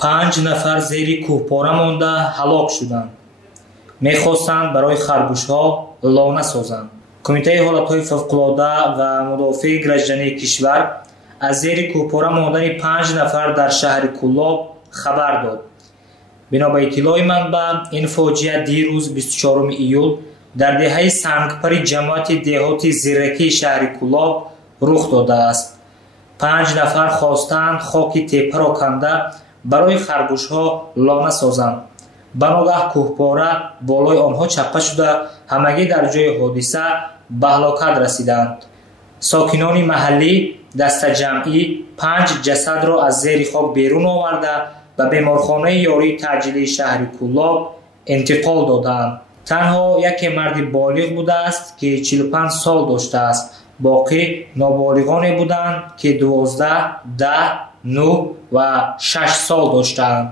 5 нафар зери кӯҳпора монда ҳалок шуданд. мехостанд барои харгӯшҳо лона созанд. кумитаи ҳолатҳои фавқулода ва мудофиаи граждании кишвар аз зери кӯҳпора мондани 5 нафар дар шаҳри Кӯллоб хабар дод. бино ба иттилои манба, ин фоҷиа дирӯз 24 июл дар деҳаи сангпари ҷамоати деҳоти зиракии шаҳри Кӯллоб рух додааст. 5 нафар хостанд хоки теппаро канда барои харгӯшҳо лона созанд. ба ногаҳ кӯҳпора болои онҳо чаппа шуда, ҳамагӣ дар ҷои ҳодиса ба ҳалокат расиданд. сокинони маҳаллӣ дастаҷамъӣ 5 ҷасадро аз зери хок берун оварда ба беморхонаи ёрии таъҷилии шаҳри Кӯллоб интиқол доданд. танҳо яке марди болиғ будааст, ки 45 сол доштааст. боқӣ ноболиғоне буданд, ки 12, 10, 9 ва 6 сол доштаанд.